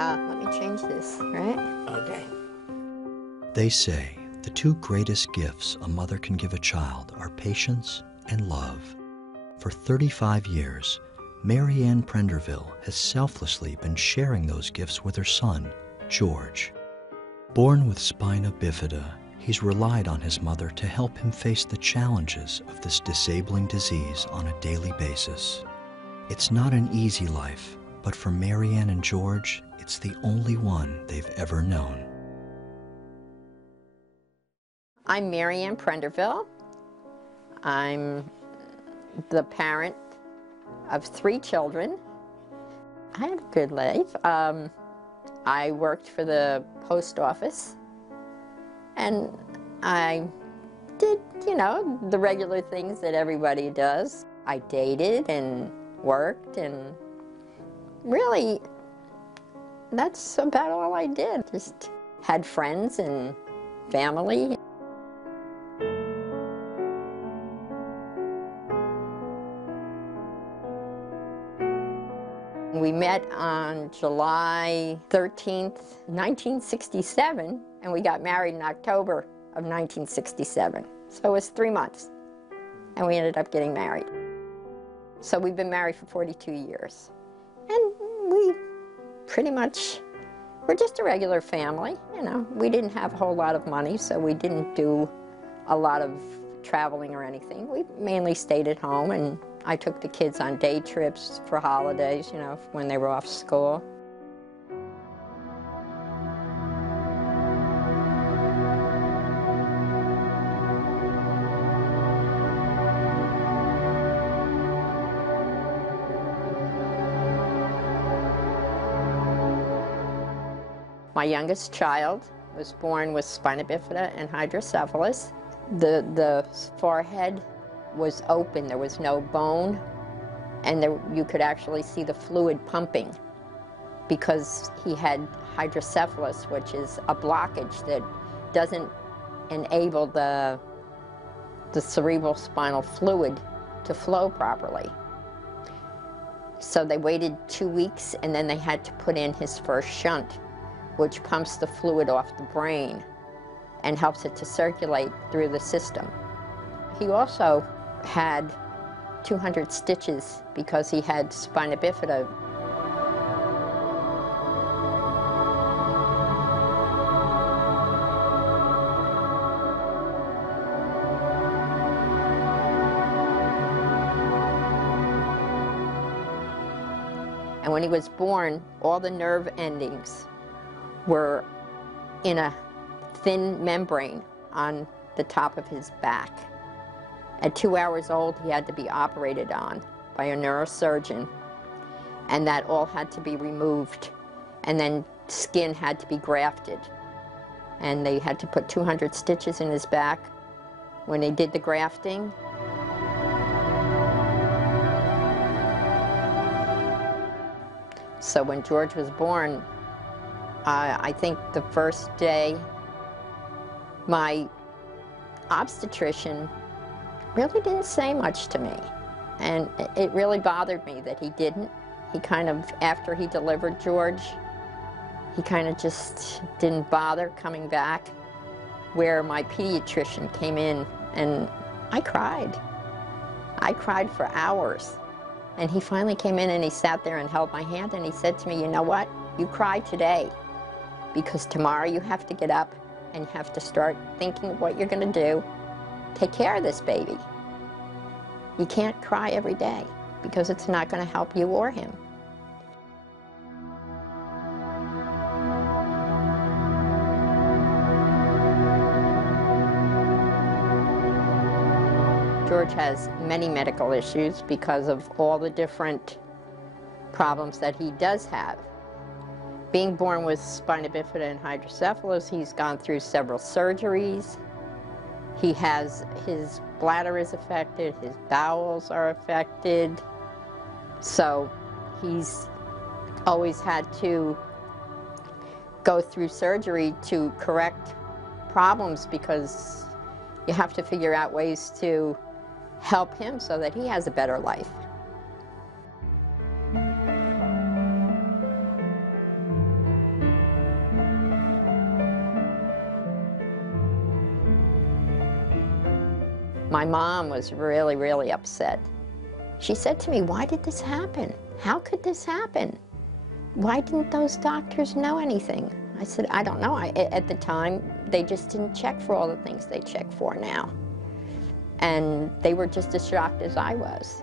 Let me change this, right? Okay. They say the two greatest gifts a mother can give a child are patience and love. For 35 years, Maryann Prenderville has selflessly been sharing those gifts with her son, George. Born with Spina Bifida, he's relied on his mother to help him face the challenges of this disabling disease on a daily basis. It's not an easy life, but for Maryann and George, it's the only one they've ever known. I'm Maryann Prenderville. I'm the parent of 3 children. I had a good life. I worked for the post office, and I did, you know, the regular things that everybody does. I dated and worked, and really, that's about all I did. Just had friends and family. We met on July 13th, 1967, and we got married in October of 1967. So it was 3 months, and we ended up getting married. So we've been married for 42 years. And we pretty much, we're just a regular family, you know. We didn't have a whole lot of money, so we didn't do a lot of traveling or anything. We mainly stayed at home, and I took the kids on day trips for holidays, you know, when they were off school. My youngest child was born with spina bifida and hydrocephalus. The forehead was open, there was no bone, and you could actually see the fluid pumping because he had hydrocephalus, which is a blockage that doesn't enable the cerebral spinal fluid to flow properly. So they waited 2 weeks, and then they had to put in his first shunt, which pumps the fluid off the brain and helps it to circulate through the system. He also had 200 stitches because he had spina bifida. And when he was born, all the nerve endings were in a thin membrane on the top of his back. At 2 hours old, he had to be operated on by a neurosurgeon, and that all had to be removed. And then skin had to be grafted. And they had to put 200 stitches in his back when they did the grafting. So when George was born, I think the first day, my obstetrician really didn't say much to me. And it really bothered me that he didn't. He kind of, after he delivered George, he kind of just didn't bother coming back, where my pediatrician came in, and I cried. I cried for hours. And he finally came in and he sat there and held my hand, and he said to me, "You know what? You cry today, because tomorrow you have to get up and you have to start thinking of what you're going to do. Take care of this baby. You can't cry every day, because it's not going to help you or him." George has many medical issues because of all the different problems that he does have. Being born with spina bifida and hydrocephalus, he's gone through several surgeries. He has, his bladder is affected, his bowels are affected. So he's always had to go through surgery to correct problems, because you have to figure out ways to help him so that he has a better life. My mom was really, really upset. She said to me, "Why did this happen? How could this happen? Why didn't those doctors know anything?" I said, "I don't know. At the time, they just didn't check for all the things they check for now." And they were just as shocked as I was.